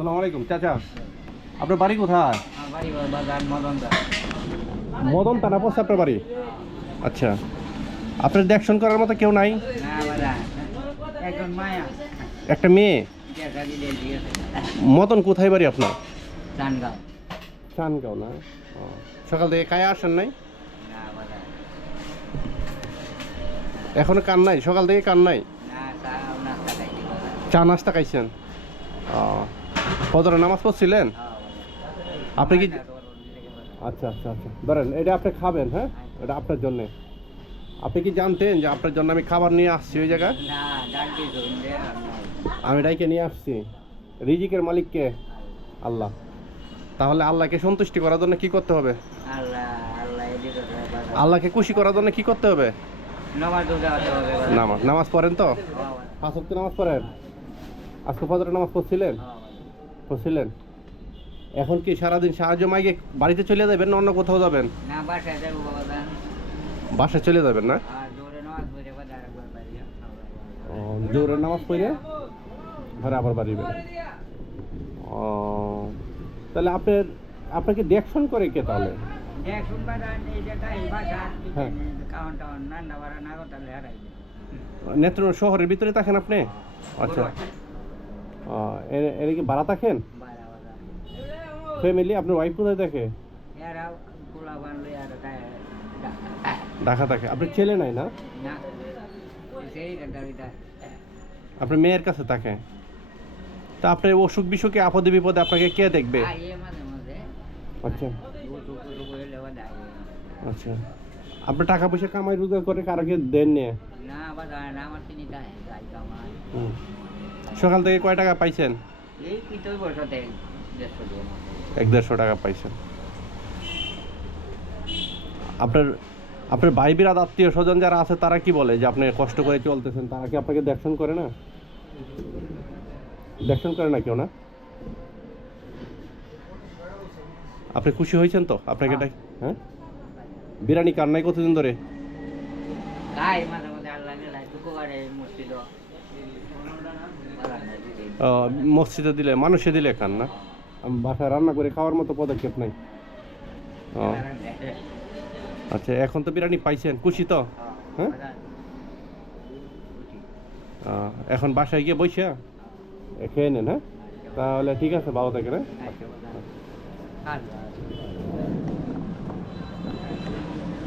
আসসালামু আলাইকুম চাচা, আপনার বাড়ি কোথায়? মদন টানা পড়ছে আপনার বাড়ি? আচ্ছা, আপনার দেখশন করার মতো কেউ নাই? একটা মেয়ে। মদন কোথায় বাড়ি আপনার? চানগাঁও না? ও, সকাল থেকে কায়ে আসেন নাই? এখনো কান নাই? সকাল থেকে কান নাই? চা নাস্তা খাইছেন? ফজরের নামাজ পড়ছিলেন? আপনি কি আচ্ছা আচ্ছা আচ্ছা, ধরেন এটা আপনি খাবেন, হ্যাঁ এটা আপনার জন্যে। আপনি কি জানতেন যে আপনার জন্য আমি খাবার নিয়ে আসছি ওই জায়গায়? আমি ডাইকে নিয়ে আসছি। রিজিকের মালিক কে? আল্লাহ। তাহলে আল্লাহকে সন্তুষ্টি করার জন্য কি করতে হবে? আল্লাহকে খুশি করার জন্য কি করতে হবে? নামাজ পড়েন তো? 5 ওয়াক্ত নামাজ পড়েন? আজকে ফজরের নামাজ পড়ছিলেন? এখন কি সারাদিন সাহায্য মাইকে বাড়িতে চলে যাবেন না অন্য কোথাও যাবেন? বাসায় চলে যাবেন না? জোরের নামাজ পড়ে ঘরে আবার বাড়িবেন। ও, তাহলে আপনাকে দেখশন করে কে তাহলে? হ্যাঁ, নেত্রকোনা শহরের ভিতরে থাকেন আপনি? আচ্ছা, এর কি ভাড়া থাকেন? ফ্যামিলি? আপনার ওয়াইফ কোথায় থাকে? ঢাকা থাকে। আপনার ছেলে নাই না? আপনার মেয়ের কাছে থাকে। তা আপনার অসুখ বিসুখে আপদে বিপদে আপনাকে কে দেখবে? আচ্ছা আচ্ছা, আপনি টাকা পয়সা কামাই রোজগার করে কারোকে দেন নিয়ে? সকাল থেকে কয় টাকা পাইছেন? 1-150 টাকা পাইছেন। আপনার ভাই বিরাদ আত্মীয় স্বজন যারা আছে তারা কি বলে যে আপনি কষ্ট করে চলতেছেন? তারা কি আপনাকে দেখশন করে না? দেখশন করে না কেউ না? আপনি খুশি হয়েছেন তো? আপনাকে হ্যাঁ, বিরিয়ানি কার নাই কতদিন ধরে? মসজিদে দিলে, মানুষে দিলে খান না? বাসায় রান্না করে খাওয়ার মতো পদক্ষেপ নাই? ও আচ্ছা, এখন তো বিরিয়ানি পাইছেন, খুশি তো? হ্যাঁ, এখন বাসায় গিয়ে বসে খেয়ে নেন। হ্যাঁ, তাহলে ঠিক আছে, ভালো থাকেন। হ্যাঁ।